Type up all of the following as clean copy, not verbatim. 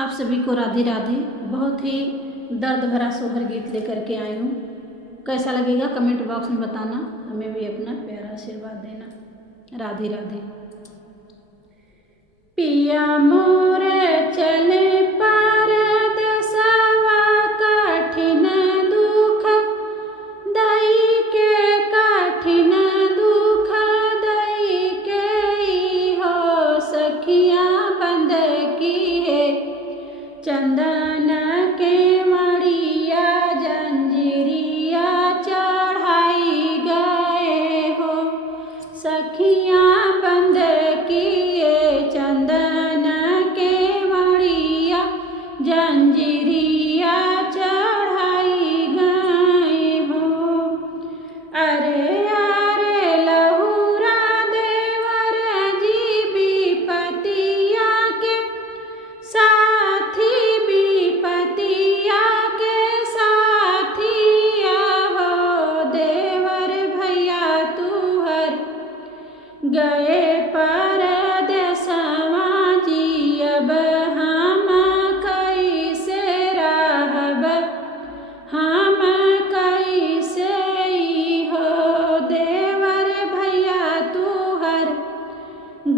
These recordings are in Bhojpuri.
आप सभी को राधे राधे। बहुत ही दर्द भरा सोहर गीत लेकर के आई हूँ। कैसा लगेगा कमेंट बॉक्स में बताना, हमें भी अपना प्यारा आशीर्वाद देना। राधे राधे। पिया मोर चले परदेसवा कठिन दुख दई के, कठिन दुख दई के हो सखिया बंद की है चंदन के मड़िया जंजीरिया चढ़ाई गए हो सखिया बंद किए चंदन के मड़िया जंजीरिया चढ़ाई गए हो। अरे अरे लहुरा देवर जी विपतिया के साथी, विपतिया के साथिया हो देवर भैया तुहर गए परदेसवा जी, अब हम कैसे रहब, हम कैसे हो देवर भैया तुहर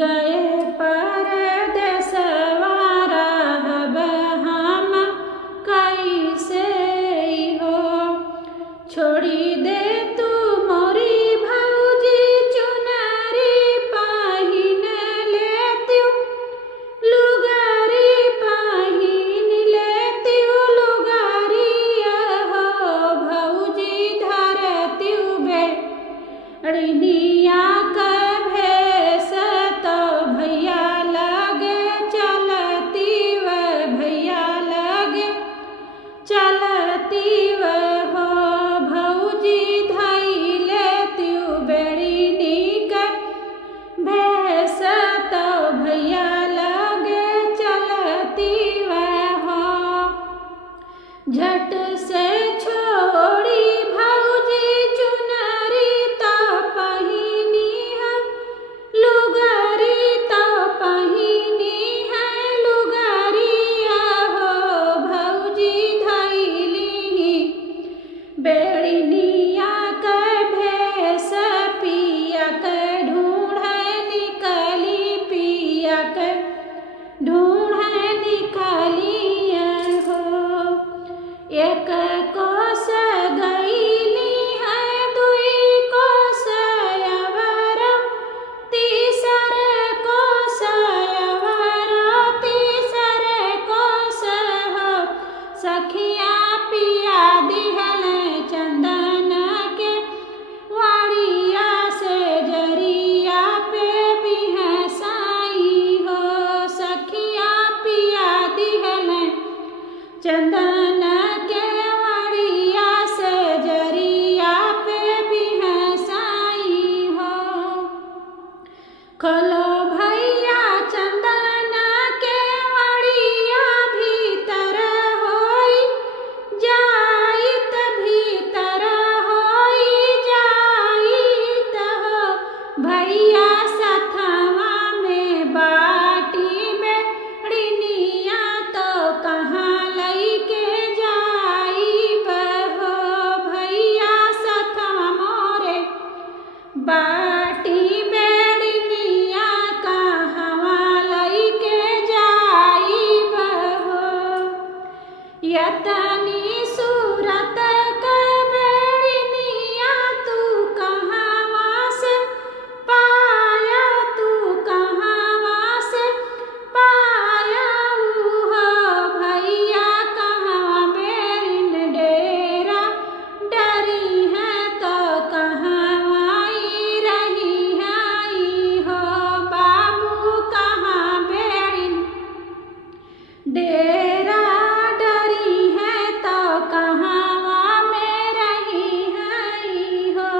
गए परदेसवा, रहब हम कैसे हो। छोड़ी दे तू मोरी भौजी चुनरी पहिन लेती, लुगारी पहिन लेती, लुगारिया हो भौजी धरती बेड़िया का भेस तो भैया लगे चलती व भैया लगे चलती व हो भौजी धई लेती बेड़ी का भेस तो भैया लगे चलती व हो। झट से छोड़ी भौजी चुनरी तो पहिनी है, लुगारी तो पहिनी है, लुगारिया हो भौजी धैली बेड़िया का भेस, पिया के ढूंढे निकली, पिया के ढूंढे निकली हो। एक कोस गईली है, दुई कोस अवर, तीसर कोस अवर, तीसर कोस हो सखिया पिया दिहल चंदन के वाड़िया से जरिया पे भी है साई हो सखिया पिया दिहल चंदन के वाड़िया से जरिया पे भी है साई हो। खोलो भैया चंदन के वाड़िया भीतर होई जाइत, भीतर होई जाइत हो भैया सथवा में बाटी बेड़िनिया तो कहाँ लईके जाइब हो भैया सथवा मोरे बाटी बेड़िनिया कहवा लईके जाइब हो। यतनी सूरत का बेड़िनिया तू कहवा से पाया, तू कहवा से पाया हो भैया कहवा बेरिन डेरा डरी है तो कहवा आई रही है हो बाबू कहाँ बेरिन डेरा डरी है तो कहवा में रही है हो।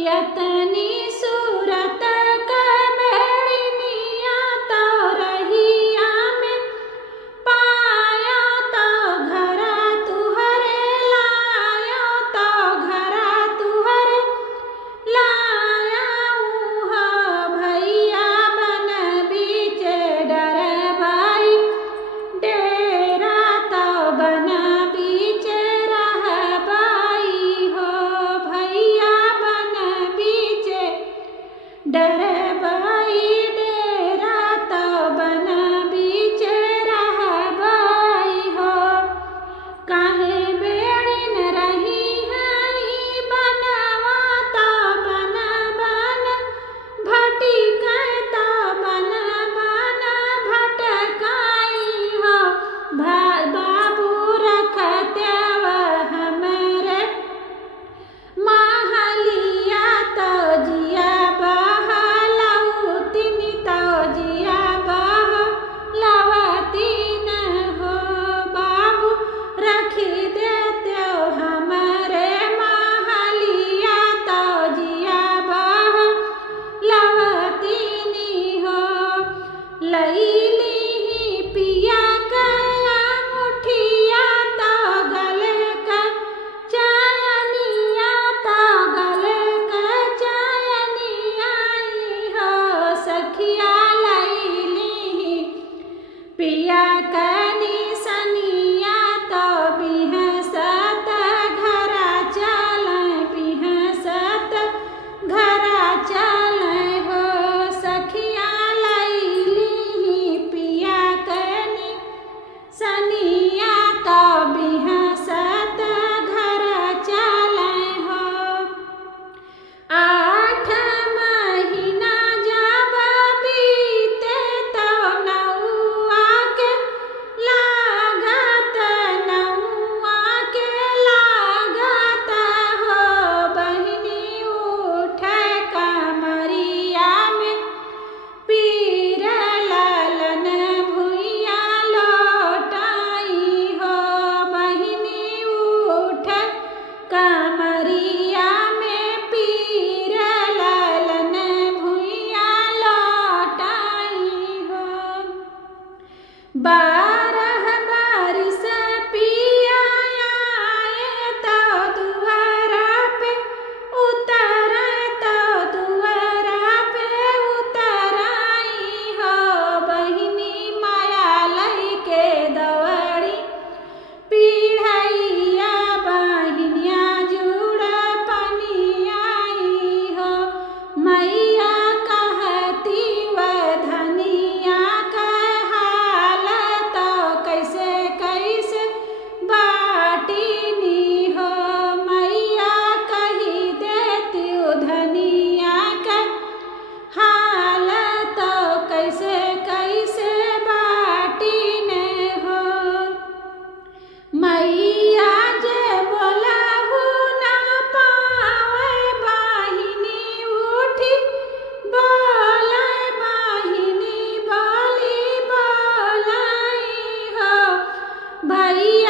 यतनी सूरत का बेड़िनिया तो रहिया में पाया, तो घर तुहरे लाया, तो घर तुहरे लाया हो भैया बन बीच डर भाई डे पिया कनी सनिया तो बिहसत घरा चलें, बिहसत घरा चलें हो। सखिया लैली पिया कनी सनिया तो बिहसत घरा चलें हो। 8 महीना जब बीते तो नौआ के लागत, नौआ के लागत हो। बहिनी उठे कमरिया में पीर ललन भुइया लौटाई हो। बहिनी उठे कमरिया में पीर ललन भुइया लौटाई हो। 12 बरिस पिया आए तो दुआरा पे उतरे, तो दुआरा पे उतराई हो। बहिनी माया लैके दौड़ी पीढ़ैया, बहिनिया जुड़ पनियाई हो। मैया कहती वह धनिया कह हाल तो कैसे कैसे बाटिनी हो। मैया कही देती धनिया के हाल तो कैसे कैसे बाटिने हो। मैया जे बोलहु ना पावे, बहिनी उठी बोले, बहिनी बोली बोलाई हो। भैया